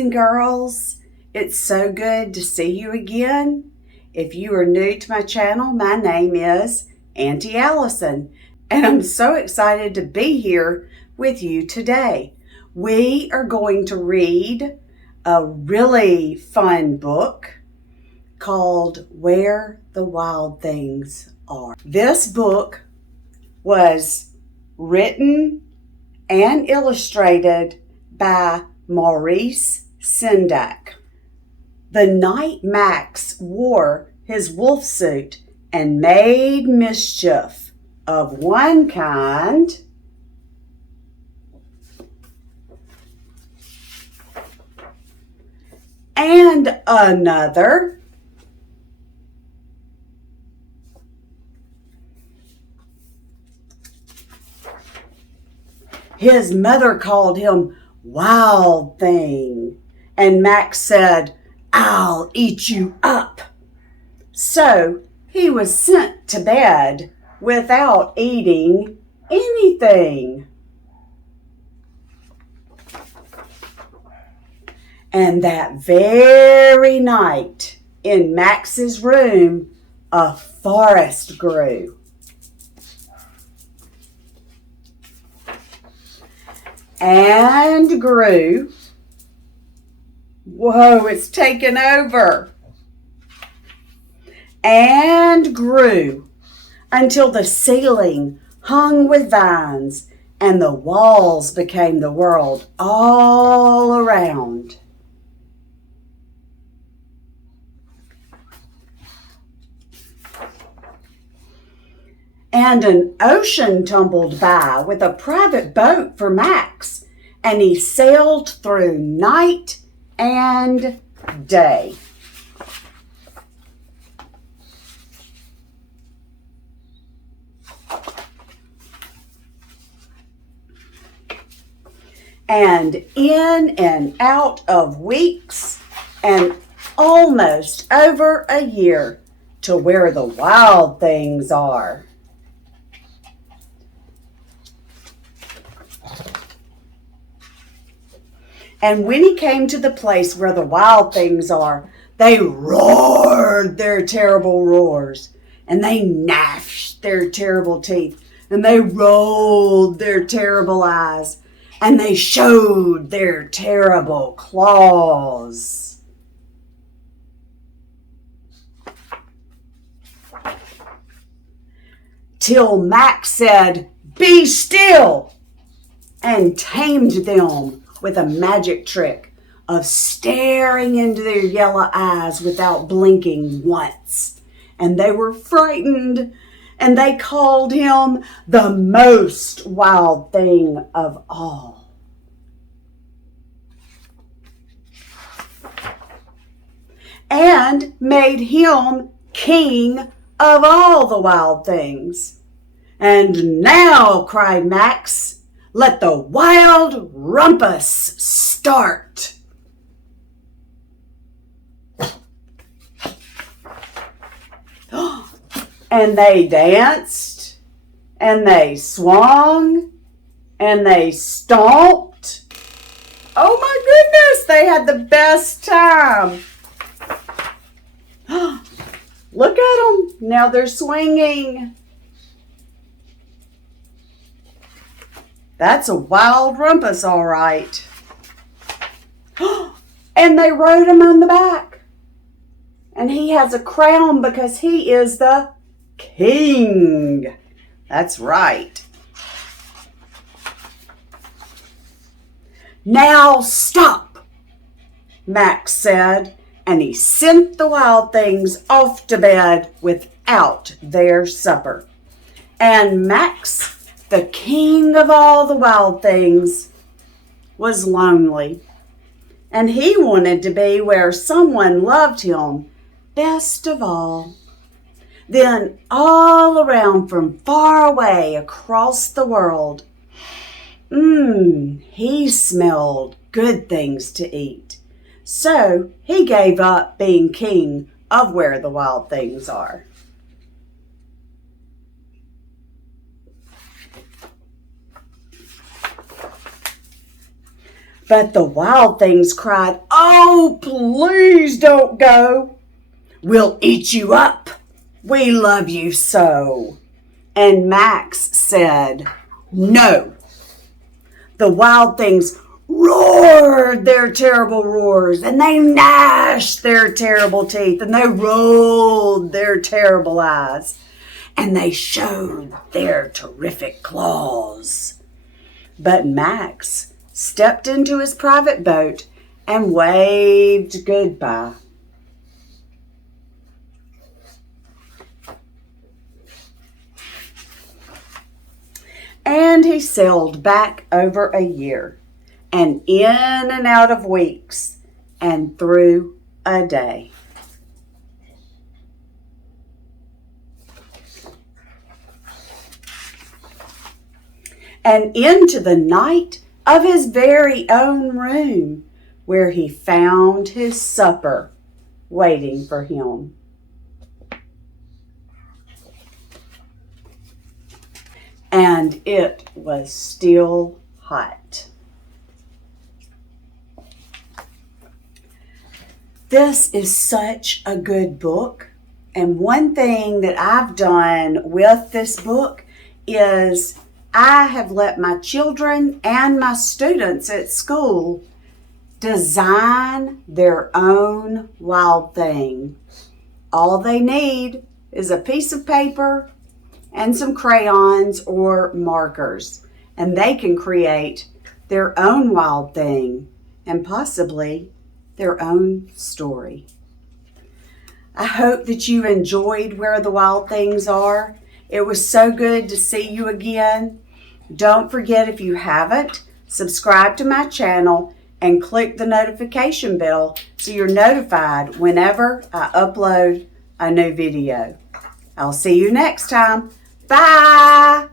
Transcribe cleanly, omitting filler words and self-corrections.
and girls. It's so good to see you again. If you are new to my channel, my name is Auntie Alison, and I'm so excited to be here with you today. We are going to read a really fun book called Where the Wild Things Are. This book was written and illustrated by Maurice Sendak. The night Max wore his wolf suit and made mischief of one kind and another, his mother called him Wild Thing, and Max said, "I'll eat you up." So he was sent to bed without eating anything. And that very night, in Max's room, a forest grew. And grew. Whoa, it's taken over. And grew until the ceiling hung with vines and the walls became the world all around. And an ocean tumbled by with a private boat for Max, and he sailed through night and day. And in and out of weeks and almost over a year to where the wild things are. And when he came to the place where the wild things are, they roared their terrible roars, and they gnashed their terrible teeth, and they rolled their terrible eyes, and they showed their terrible claws. Till Max said, "Be still," and tamed them with a magic trick of staring into their yellow eyes without blinking once. And they were frightened, and they called him the most wild thing of all. And made him king of all the wild things. "And now," cried Max, "let the wild rumpus start." And they danced, and they swung, and they stomped. Oh my goodness, they had the best time. Look at them, now they're swinging. That's a wild rumpus, all right. And they rode him on the back. And he has a crown because he is the king. That's right. "Now stop," Max said, and he sent the wild things off to bed without their supper. And Max, the king of all the wild things, was lonely. And he wanted to be where someone loved him best of all. Then all around from far away across the world, he smelled good things to eat. So he gave up being king of where the wild things are. But the wild things cried, "Oh, please don't go. We'll eat you up. We love you so." And Max said, "No." The wild things roared their terrible roars, and they gnashed their terrible teeth, and they rolled their terrible eyes, and they showed their terrific claws. But Max stepped into his private boat and waved goodbye. And he sailed back over a year, and in and out of weeks, and through a day. And into the night of his very own room, where he found his supper waiting for him. And it was still hot. This is such a good book. And one thing that I've done with this book is I have let my children and my students at school design their own wild thing. All they need is a piece of paper and some crayons or markers, and they can create their own wild thing and possibly their own story. I hope that you enjoyed Where the Wild Things Are. It was so good to see you again. Don't forget, if you haven't, subscribe to my channel and click the notification bell so you're notified whenever I upload a new video. I'll see you next time. Bye!